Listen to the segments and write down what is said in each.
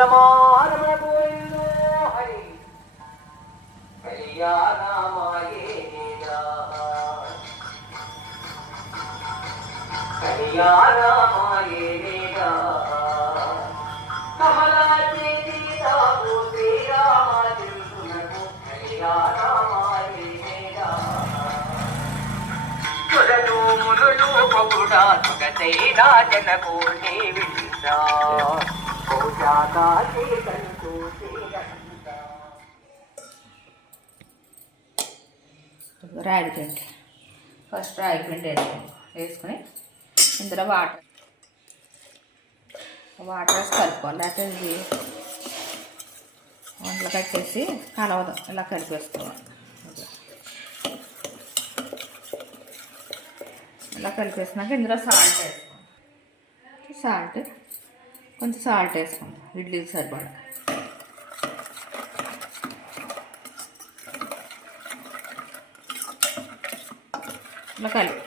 రమారమణ గోవిందో హరి కళ్యాణమాయే కళ్యాణమాయే కమలాచి సీతాకు మునులు పొగుడా సుగతై రాజన కోటి విందా. రాగి పిండి ఫస్ట్ రాగి పిండి వేసుకోండి వేసుకుని ఇందులో వాటర్. వాటర్ వేసి కలుపుకోవాలి. లేకపోతే ఇది వంటలు కట్టేసి కలవదు. ఇలా కలిపేసుకోవాలి ఇలా కలిపేసినాక ఇందులో సాల్ట్ వేసుకోవాలి. సాల్ట్ కొంచెం సాల్ట్ వేసుకోండి. ఇడ్లీకి సరిపడా. ఇలా కలిపి.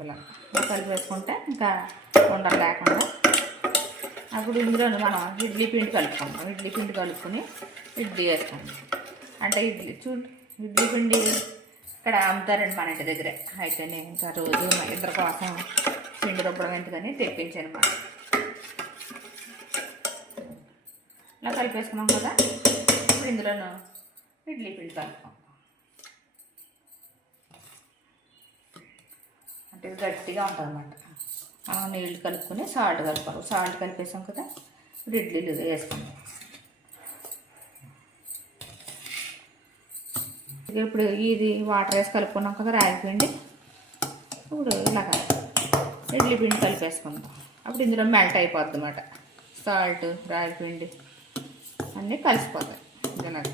ఇలా కలిపి వేసుకుంటే ఇంకా ఉండలు లేకుండా. అప్పుడు ఇందులో మనం ఇడ్లీ పిండి కలుపుకుందాం. ఇడ్లీ పిండి కలుపుకొని ఇడ్లీ వేసుకుంటాం అంటే ఇడ్లీ చూడు ఇడ్లీ పిండి ఇక్కడ అమ్ముతారండి మన ఇంటి దగ్గరే. అయితే నేను ఇంకా రోజు ఇద్దరు కోసం పిండి రుబ్బడం ఎందుకని తెప్పించాను మనం ఇలా కలిపేసుకున్నాం కదా. ఇప్పుడు ఇందులో ఇడ్లీ పిండి కలుపుకుంటాం అంటే గట్టిగా ఉంటుంది అన్నమాట మనం నీళ్ళు కలుపుకొని సాల్ట్ కలపాలి. సాల్ట్ కలిపేసాం కదా. ఇప్పుడు ఇడ్లీలు వేసుకుందాం. ఇప్పుడు ఇది వాటర్ వేసి కలుపుకున్నాం కదా రాగి పిండి. ఇప్పుడు ఇలాగ ఇడ్లీ పిండి కలిపేసుకుందాం. అప్పుడు ఇందులో మెల్ట్ అయిపోద్ది అన్నమాట. సాల్ట్ రాగి పిండి. అన్నీ కలిసిపోతాయి. తినదు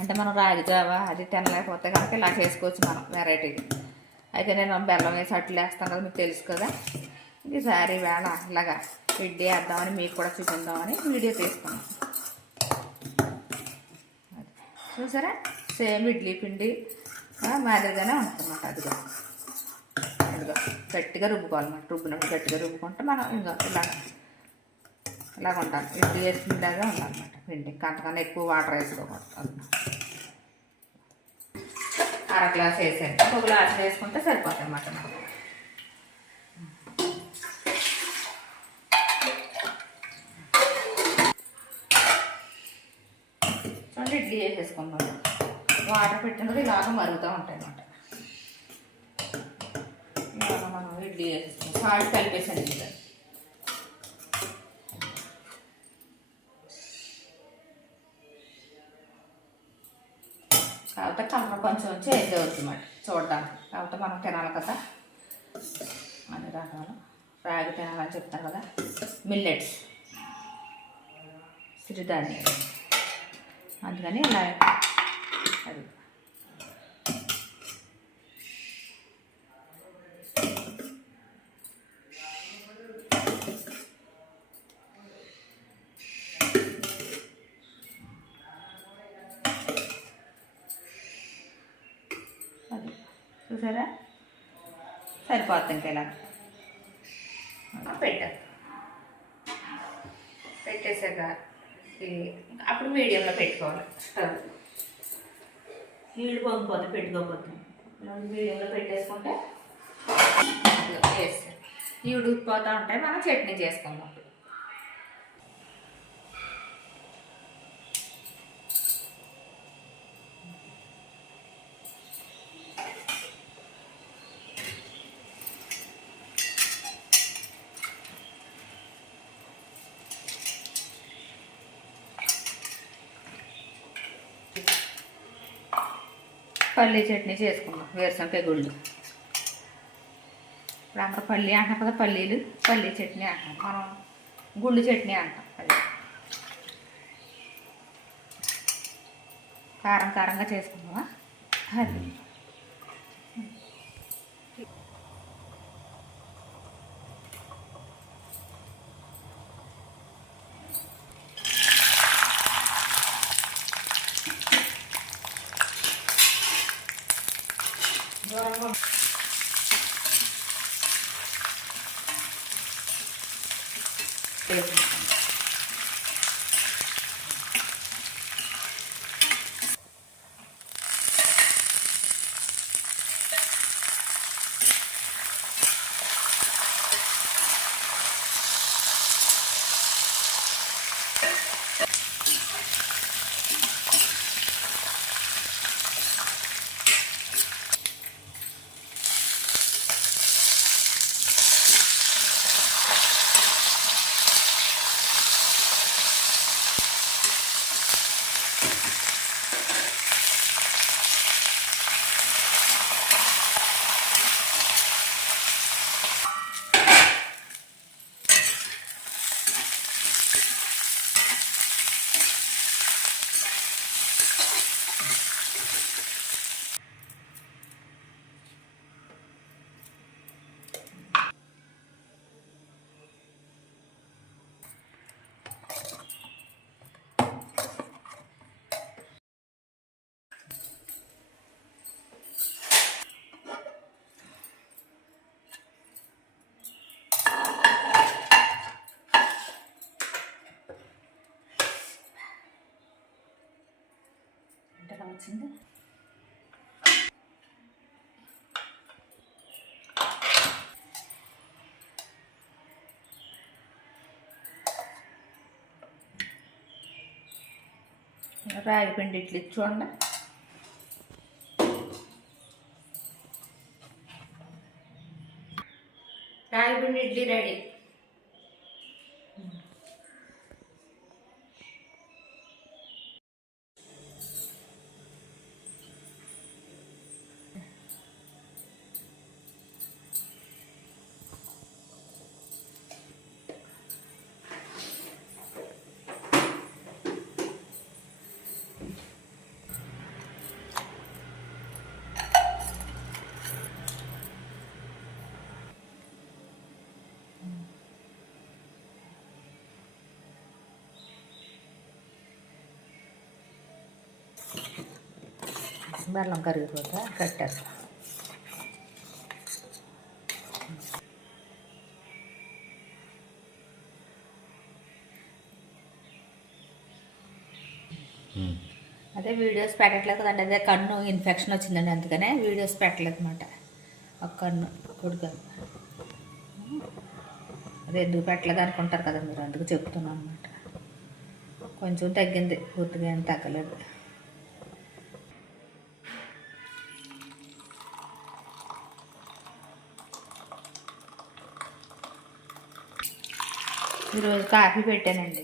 అంటే మనం రాగి జావా అది తినలేకపోతే కనుక ఇలా చేసుకోవచ్చు మనం వెరైటీగా. అయితే నేను బెల్లం వేసి అట్లు వేస్తాను కదా మీకు తెలుసు కదా. ఈసారి వేళ ఇలాగా ఇడ్లీ వేద్దామని మీకు కూడా చూపిందామని వీడియో తీసుకున్నాను. చూసారా? సేమ్ ఇడ్లీ పిండి. మాదిరిగానే ఉంటుందన్నమాట అదిగో. అదిగో గట్టిగా రుబ్బుకోవాలన్నమాట రుబ్బినప్పుడు గట్టిగా రుబ్బుకుంటే మనం ఇంకా ఇలాగ ఇలాగ ఉండాలి ఇడ్లీ వేసుకునేలాగా ఉండాలన్నమాట. పిండి. అంతకన్నా ఎక్కువ వాటర్ వేసుకోకూడదు. అర గ్లాస్ వేసాను ఒక గ్లాస్ వేసుకుంటే సరిపోతుంది అన్నమాట మనకు. చూడండి ఇడ్లీ వేసేసుకుందాం. వాటర్ పెట్టినది ఇలాగ మరుగుతూ ఉంటాయి అన్నమాట. ఇలాగ మనం ఇడ్లీ వేసేసుకుంటాం సాల్ట్ కలిపేసాను ఇందులో కాకపోతే కలర్ కొంచెం చేంజ్ అవుతుంది చూడడానికి కాకపోతే మనం తినాలి కదా. అన్ని రకాలు. రాగి తినాలని చెప్తాం కదా. మిల్లెట్స్. సిరిధాన్యాలు అందుకని ఇలా అది చూసారా సరిపోతుంది ఇలా పెట్టారు పెట్టేసాక ఇది అప్పుడు మీడియంలో పెట్టుకోవాలి. స్టవ్ నీళ్ళు పొంగిపోతే పెట్టుకోకపోతే. మీడియంలో పెట్టేసుకుంటే ఇవి ఉడికిపోతూ ఉంటాయి మనం చట్నీ చేసుకుందాం. పల్లీ చట్నీ చేసుకుందాం. వేరుశనగ గుళ్ళు ఇప్పుడు అందరూ పల్లి అంటాం కదా పల్లీలు పల్లీ చట్నీ అంటాం. మనం గుళ్ళు చట్నీ అంటాం అది. కారం కారంగా చేసుకుందామా? అది. ఎంతగా వచ్చింది. రాగి పిండి ఇడ్లీ చూడండి రాగి పిండి ఇడ్లీ రెడీ బెల్లం కరిగిపోతే కట్టేస్తా అదే వీడియోస్ పెట్టట్లేదు కదండి అదే కన్ను ఇన్ఫెక్షన్ వచ్చిందండి అందుకనే వీడియోస్ పెట్టలేదు అనమాట ఒక కన్ను కొడుకు. అదే ఎందుకు పెట్టలేదు అనుకుంటారు కదా మీరు అందుకు చెప్తున్నాను అనమాట కొంచెం తగ్గింది పూర్తిగా ఏం తగ్గలేదు. ఈరోజు కాఫీ పెట్టానండి.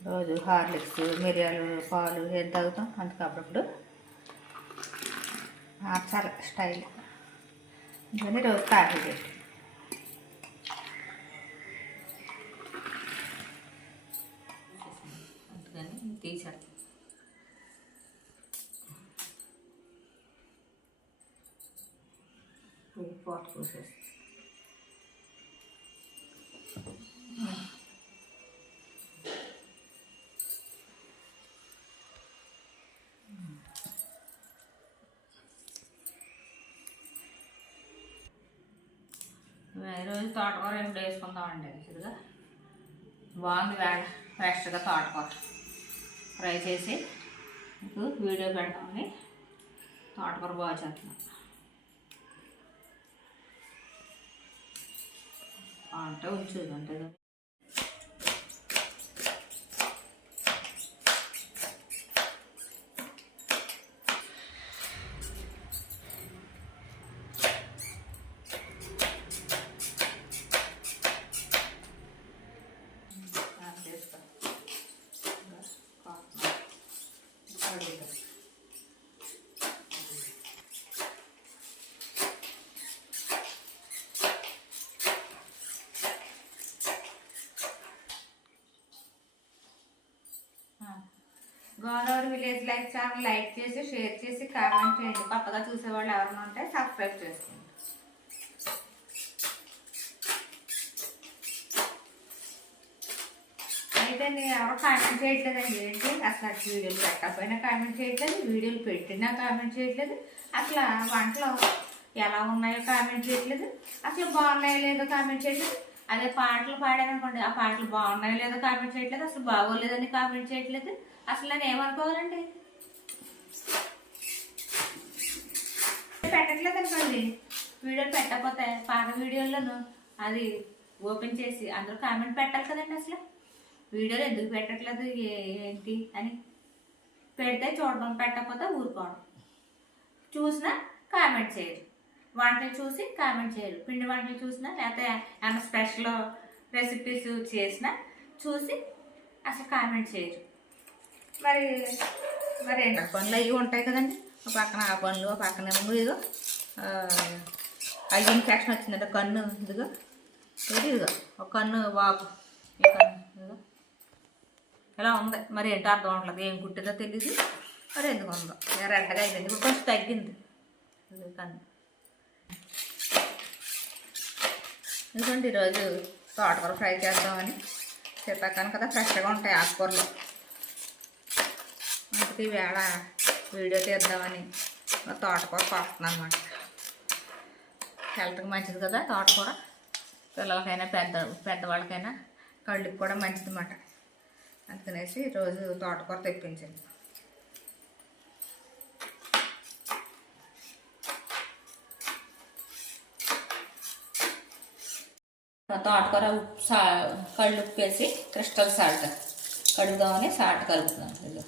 రోజు హార్లిక్స్ మిరియాలు పాలు ఏం తాగుతాం? అందుకు అప్పుడప్పుడు మార్చాలి స్టైల్. అందుకని రోజు కాఫీ పెట్టి అందుకని తీసాడు పాటు పోసేస్తాను. ఈరోజు తోటకూర రెండు వేసుకుందామండి. ఇదిగా. బాగుంది వేడ ఫ్రెష్గా తోటకూర. ఫ్రై చేసి మీకు వీడియో పెడతామని తోటకూర బాగా చేస్తున్నాం. అంటే ఉంచుదంటే అంటే Godavari village life channel like చేసి షేర్ చేసి కామెంట్ చేయండి. కొత్తగా చూసేవాళ్ళు ఎవరైనా ఉంటే సబ్స్క్రైబ్ చేసుకోండి. అయితే నేను ఎవరు కామెంట్ చేయట్లేదండి. ఏంటి? అసలు అటు వీడియోలు పెట్టకపోయినా కామెంట్ చేయట్లేదు వీడియోలు పెట్టినా కామెంట్ చేయట్లేదు. అసలు వంటలు ఎలా ఉన్నాయో కామెంట్ చేయట్లేదు. అసలు బాగున్నాయో లేదో కామెంట్ చేయట్లేదు. అదే పాటలు పాడాను అనుకోండి ఆ పాటలు బాగున్నాయో లేదో కామెంట్ చేయట్లేదు. అసలు బాగోలేదని కామెంట్ చేయట్లేదు. అసలు నేను ఏమనుకోవాలండి? పెట్టట్లేదు అనుకోండి. వీడియోలు పెట్టకపోతే పాత వీడియోలను అది ఓపెన్ చేసి అందరూ కామెంట్ పెట్టాలి కదండి అసలు. వీడియోలు ఎందుకు పెట్టట్లేదు? ఏంటి అని. పెడితే చూడడం పెట్టకపోతే ఊరుకోవడం. చూసినా కామెంట్ చేయరు. వంటలు చూసి కామెంట్ చేయరు. పిండి వంటలు చూసినా లేకపోతే ఏమైనా స్పెషల్ రెసిపీస్ చేసినా చూసి అసలు కామెంట్ చేయరు. మరి మరి ఏంటి? ఆ పనులు అవి ఉంటాయి కదండి. ఒక పక్కన ఆ పనులు ఒక పక్కన ఏమో ఇదిగో అవి ఇన్ఫెక్షన్ వచ్చిందంటే కన్ను ఇదిగో. ఇది ఇదిగో? ఒక కన్ను వాపు. ఈ కన్ను ఇదిగో. ఇలా ఉంది? మరి ఏంటో అర్థం అవ్వట్లేదు ఏం కుట్టిందో తెలియదు మరి ఎందుకు ఉందో? రెడ్డగా అయిందండి. ఇప్పుడు కొంచెం తగ్గింది. కన్ను. ఎందుకంటే ఈరోజు తోటకూర ఫ్రై చేద్దామని చెప్పాను కదా ఫ్రెష్గా ఉంటాయి ఆకుకూరలు. ప్రతి వేళ వీడియో తీద్దామని మా తోటకూర కోస్తున్నాను అనమాట హెల్త్కి మంచిది కదా తోటకూర. పిల్లలకైనా పెద్ద పెద్దవాళ్ళకైనా కళ్ళకి కూడా మంచిది అన్నమాట. అందుకనేసి రోజు తోటకూర తెప్పించండి తోటకూర ఉప్పు సా కళ్ళు ఉప్పు వేసి క్రిస్టల్ సాల్ట్ కడుగుదామని సాల్ట్ కలుపుతున్నాను. ఇది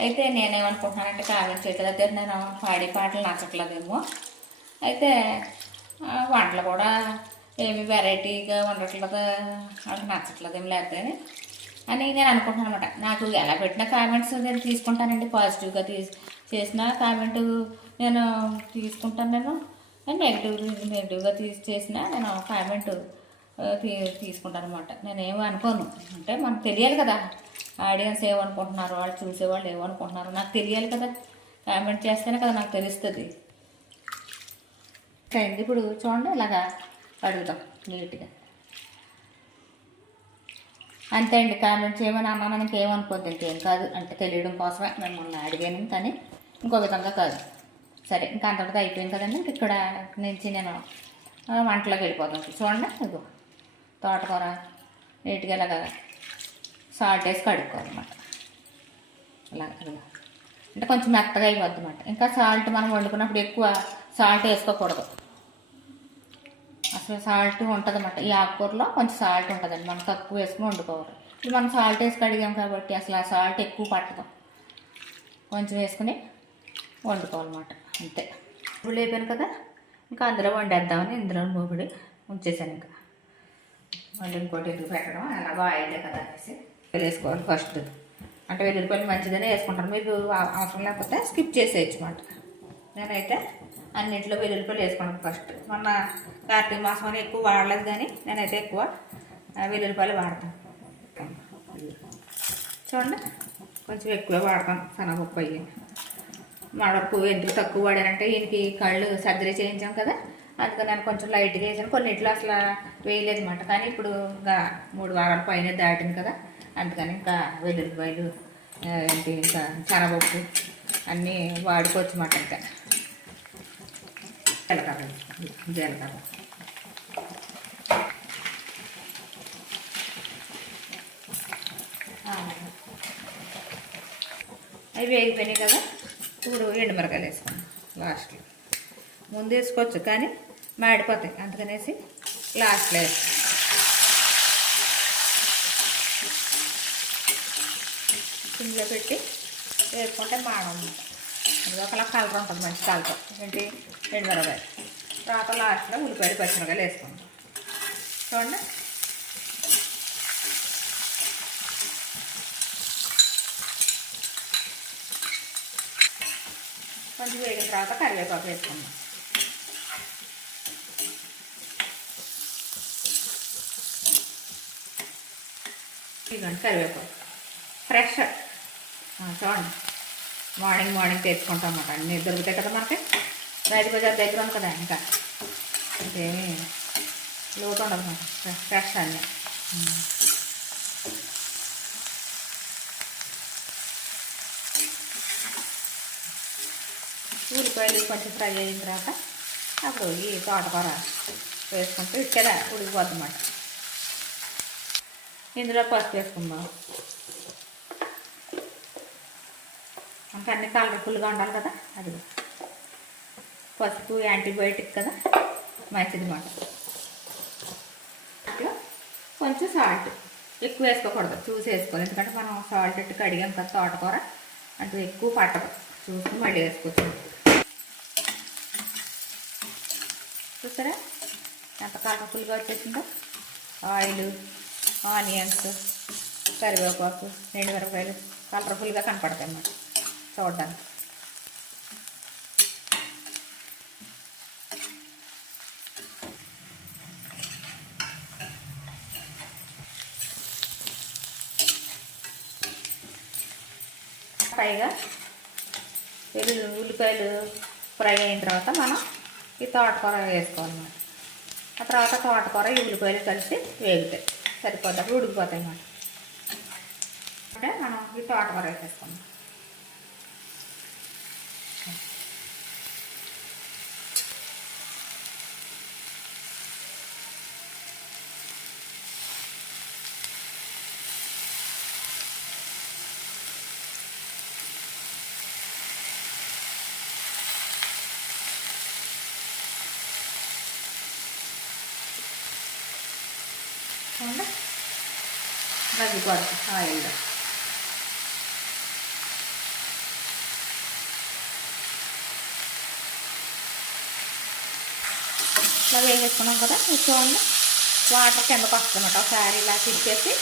అయితే నేనేమనుకుంటున్నానంటే కామెంట్ చేతుల దగ్గర నేను పాడి పాటలు నచ్చట్లేదేమో. అయితే వంటలు కూడా ఏమి వెరైటీగా ఉండట్లేదు వాళ్ళకి నచ్చట్లేదేమో లేకపోతే అని నేను అనుకుంటున్నాను అనమాట నాకు ఎలా పెట్టిన కామెంట్స్ నేను తీసుకుంటానండి పాజిటివ్గా తీసి చేసిన కామెంట్ నేను తీసుకుంటాను నేను నెగిటివ్ నెగిటివ్గా తీసి చేసిన నేను కామెంట్ తీ తీసుకుంటాను అనమాట నేనేమో అనుకోను. అంటే మనకు తెలియాలి కదా. ఆడియన్స్ ఏమనుకుంటున్నారు? వాళ్ళు చూసేవాళ్ళు ఏమనుకుంటున్నారు? నాకు తెలియాలి కదా. కామెంట్ చేస్తేనే కదా నాకు తెలుస్తుంది. అయింది ఇప్పుడు చూడండి ఇలాగా అడుగుతాం నీట్గా. అంతే అండి కామెంట్ చేయమని అన్నాను ఇంకేమనుకోద్దు ఇంకేం కాదు. అంటే తెలియడం కోసమే మిమ్మల్ని అడిగాను కానీ ఇంకో విధంగా కాదు. సరే ఇంకా అంతటితో అయిపోయింది కదండి. ఇక్కడ నుంచి నేను వంటలోకి వెళ్ళిపోతాను చూడండి ఇదిగో. తోటకూర నీట్గా ఇలాగా సాల్ట్ వేసి కడుక్కోవాలన్నమాట. ఇలా ఇలా అంటే కొంచెం మెత్తగా అయిపోద్ది అనమాట ఇంకా సాల్ట్ మనం వండుకున్నప్పుడు ఎక్కువ సాల్ట్ వేసుకోకూడదు. అసలు సాల్ట్ ఉంటుంది అన్నమాట ఈ ఆకుకూరలో కొంచెం సాల్ట్ ఉంటుందండి. మనం తక్కువ వేసుకుని వండుకోవాలి. ఇప్పుడు మనం సాల్ట్ వేసి కడిగాం కాబట్టి అసలు ఆ సాల్ట్ ఎక్కువ పట్టదు. కొంచెం వేసుకుని వండుకోవాలన్నమాట. అంతే. ఇప్పుడు లేపాను కదా. ఇంకా అందులో వండేద్దామని ఇందులో మూగుడి ఉంచేసాను ఇంకా. మళ్ళీ ఇంకోటి ఎందుకు పెట్టడం? అలాగో ఆయిలే కదా అనేసి వేసుకోవాలి ఫస్ట్. అంటే వెల్లుల్లిపాయలు మంచిదని వేసుకుంటాను. అవ- అవసరం లేకపోతే స్కిప్ చేసేయచ్చు అనమాట నేనైతే అన్నింటిలో వెల్లుల్లిపాయలు వేసుకున్నాను ఫస్ట్. మొన్న కార్తీక మాసం అని ఎక్కువ వాడలేదు కానీ నేనైతే ఎక్కువ ఆ, వెల్లుల్లిపాయలు వాడతాను. చూడండి కొంచెం ఎక్కువ వాడతాను శనగపప్పు అయ్యి. మడపు ఎందుకు తక్కువ వాడానంటే ఈయనకి కళ్ళు సర్జరీ చేయించాం కదా అందుకని నేను కొంచెం లైట్గా వేసాను. కొన్నిట్లో అసలు వేయలేదు అనమాట కానీ ఇప్పుడు ఇంకా మూడు వారాల పైన దాటింది కదా అందుకని ఇంకా వెల్లుల్లిపాయలు ఏంటి ఇంకా శనగపప్పు అన్నీ వాడుకోవచ్చు మాట ఇంకా జీలకర్ర జీలకర్ర. అవి వేగిపోయినాయి కదా ఇప్పుడు ఎండుమిరకాయలు వేసుకోండి లాస్ట్లో. ముందు వేసుకోవచ్చు కానీ మాడిపోతాయి అందుకనేసి లాస్ట్లో వేసుకో సిమ్లో పెట్టి వేసుకుంటే మాడన్నమాట అది ఒకలా కలర్ ఉంటుంది మంచి కలర్. ఏంటి? ఎండుమిరకాయ తర్వాత లాస్ట్లో ఉల్లిపాయలు పచ్చిమిరకాయలు వేసుకుంటాం చూడండి. కొంచెం వేగిన తర్వాత కరివేపాకు వేసుకుందాం. ఇదిగోండి కరివేపాకు. ఫ్రెష్ చూడండి. మార్నింగ్ మార్నింగ్ తెచ్చుకుంటాం అన్నమాట. అన్నీ దొరుకుతాయి కదా మనకి. రైతు బజార్ దగ్గర ఉంది కదా ఇంకా. ఇంకేమీ లోటు ఉండదు మనకి. ఫ్రెష్- అన్నీ. ఉల్లిపాయలు కొంచెం ఫ్రై అయిన తర్వాత అప్పుడు ఈ తోటకూర వేసుకుంటే ఇక్కడ ఉడికిపోద్ది అన్నమాట. ఇందులో పసుపు వేసుకుందాం. అంటే అన్ని కలర్ఫుల్గా ఉండాలి కదా అది పసుపు యాంటీబయాటిక్ కదా మంచిది మాట ఇట్లా కొంచెం సాల్ట్ ఎక్కువ వేసుకోకూడదు చూసి వేసుకోవాలి. ఎందుకంటే మనం సాల్ట్ ఇట్టు కడిగాం కదా తోటకూర అంటే ఎక్కువ పట్టదు. చూసుకుని మళ్ళీ వేసుకోవచ్చు. చూసారా? ఎంత కలర్ఫుల్గా వచ్చేసిందో? ఆయిల్ ఆనియన్స్ కరివేపాకు రెండు మిరపకాయలు కలర్ఫుల్గా కనపడతాయి అన్నమాట. చూడడానికి. పైగా వెల్లుల్లి ఉల్లిపాయలు ఫ్రై అయిన తర్వాత మనం ఈ తోటకూర వేసుకోవాలన్నమాట. ఆ తర్వాత తోటకూర ఈ ఉల్లిపాయలు కలిసి వేగుతాయి. సరిపోద్ది? అప్పుడు ఉడికిపోతాయి అన్నమాట. అంటే మనం ఈ తోటకూర వేసేసుకుందాం చూడండి మగ్గిపోద్ది ఆయిల్లో ఇలా వేసేసుకున్నాం కదా? ఇది చూడండి వాటర్ కిందకు వస్తుందన్నమాట ఒకసారి ఇలా తిప్పేసి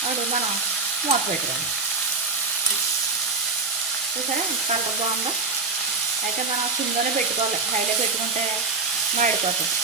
అప్పుడు మనం మూత పెట్టుకోండి చూసారా? కలర్ బాగుందా? అయితే మనం సిమ్లోనే పెట్టుకోవాలి. హైలో పెట్టుకుంటే మాడిపోతుంది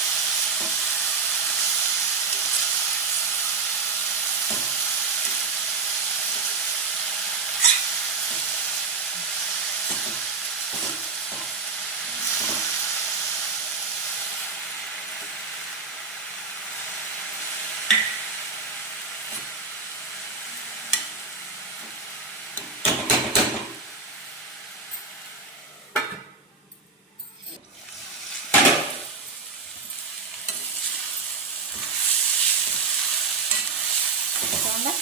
చూడండి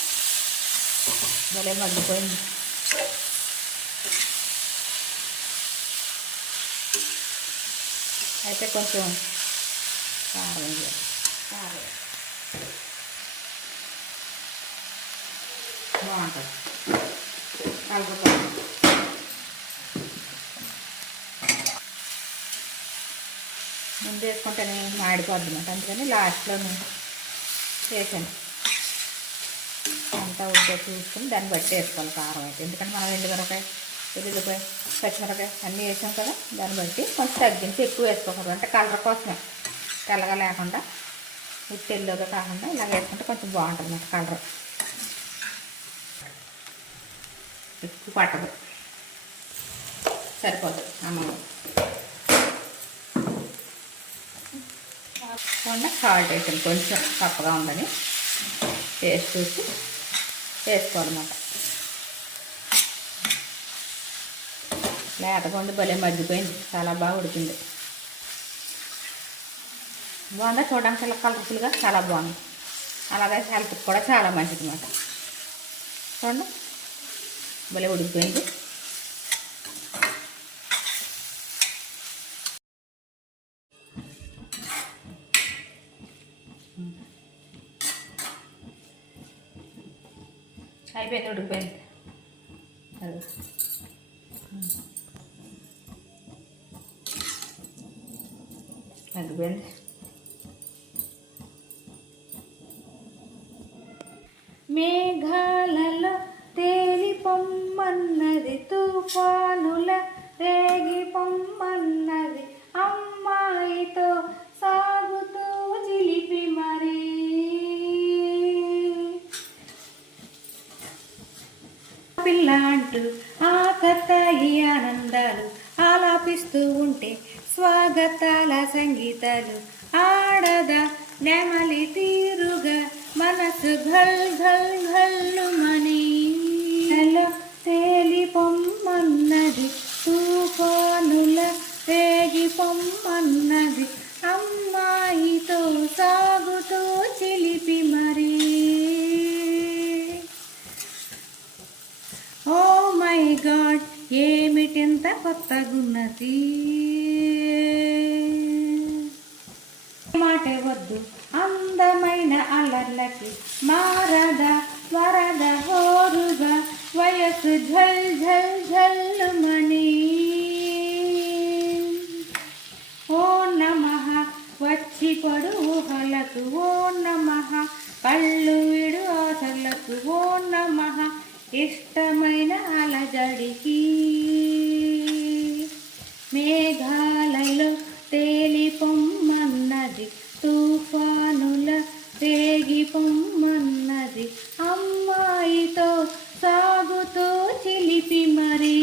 భలే వండిపోయింది అయితే కొంచెం కారం కారం బాగుంటుంది. కలుపుకోండి ముందు వేసుకుంటేనే మాడిపోద్ది అన్నమాట. అందుకని లాస్ట్లో వేసాను. అంతా చూసుకుని దాన్ని బట్టి వేసుకోవాలి కారం అయితే. ఎందుకంటే మనం ఎండుమిరపకాయ ఉల్లిపాయ పచ్చిమిరపకాయ అన్నీ వేసాం కదా దాన్ని బట్టి కొంచెం తగ్గించి ఎక్కువ వేసుకోకూడదు. అంటే కలర్ కోసమే. తెల్లగా లేకుండా ఉత్తెల్లోగా కాకుండా ఇలా వేసుకుంటే కొంచెం బాగుంటుంది అన్నమాట కలర్. ఎక్కువ పట్టదు. సరిపోతుంది అమ్మ కాకుండా సాల్ట్ వేసాను కొంచెం తప్పగా ఉందని. టేస్ట్ చూసి వేసుకోవాలన్నమాట. లేతకుండా భలే మగ్గిపోయింది. చాలా బాగా ఉడికింది. బాగుందా? చూడడానికి ఇలా కలర్ఫుల్గా చాలా బాగుంది. అలాగే హెల్త్కి కూడా చాలా మంచిది అన్నమాట చూడండి. భలే ఉడికిపోయింది. అయిపోయింది ఉడికిపోయింది. అది అయిపోయింది మేఘాలలో తేలి పొమ్మన్నది తుఫా రేగి పొమ్మన్నది అమ్మాయితో సాగుతూ చిలిపి మరి పిల్ల అంటూ ఆకతాయి ఆనందాలు ఆలాపిస్తూ ఉంటే స్వాగతాల సంగీతాలు ఆడద నెమలి తీరుగా మనసు ఘల్ ఘల్ ఘల్లు మని హలో తేలి పొమ్మన్నది తుఫానుల రేగి పొమ్మన్నది అమ్మాయితో సాగుతూ చిలిపి మరి. ఓ మై గాడ్ ఏమిటింత కొత్తగున్నది మాట వద్దు అందమైన అల్లర్లకి మారద వరద హోరుగా వయసు ఝల్ ఝల్ ఝల్లుమణి ఓ నమ వచ్చి పడు ఊహలకు ఓ నమ కళ్ళు విడు ఆశలకు ఓ నమ ఇష్టమైన అలజడికి మేఘాలలో తేలి పొమ్మన్నది తుఫానుల తేగి పొమ్మన్నది అమ్మాయితో సాగుతూ చిలిపి మరీ